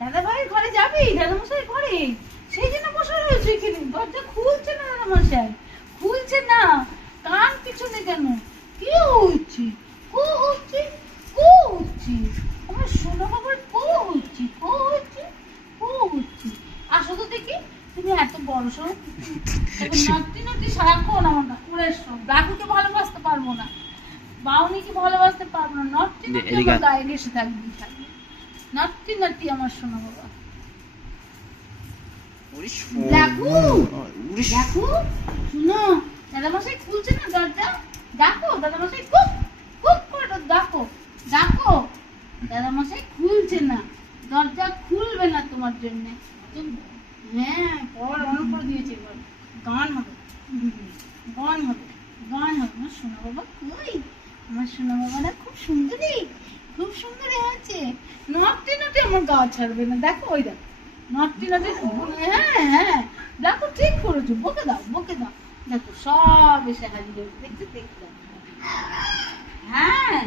দাদা ভাই ঘরে যাবি? দাদা মশাই ঘরে, সেই জন্য বসে রয়েছে এখানে। দরজা খুলছে না দাদা মশাই, খুলছে না। কান পিছনে কেন? কি হচ্ছে? কো হচ্ছে, কো হচ্ছে? আমার সোনা বাবার কো হচ্ছে, কো হচ্ছে, কো হচ্ছে। আসো তো দেখি, তুমি এত বড় সড়ো নাতি নাতি সারাক্ষণ আমার উড়ে ডাকুকে ভালোবাসতে পারবো না, বাউনিকে ভালোবাসতে পারবো না, নটি নাতি আমার গায়ে ঘেসে থাকবি থাকবে। নাতি নাতি আমার সোনা বাবা। দেখো দেখো, শুনো, দাদামশাই খুলছে না দরজা। দেখো দাদামশাই কুক কুক করে ডাকো, ডাকো। দাদামশাই খুলছে না দরজা, খুলবে না তোমার জন্য। হ্যাঁ, পর অন করে দিয়েছে। এবার গান হবে, গান হবে, গান হবে। আমার সোনা বাবা কই? আমার সোনা বাবারা খুব সুন্দরী, খুব সুন্দরী আছে। নটি নটি আমার গা ছাড়বে না। দেখো ওই দেখো, নটি নটি। হ্যাঁ হ্যাঁ, দেখো ঠিক করেছো। বকে দাও, বকে দাও। দেখো সব এসে হাজির হয়েছে, দেখতে দেখতে। হ্যাঁ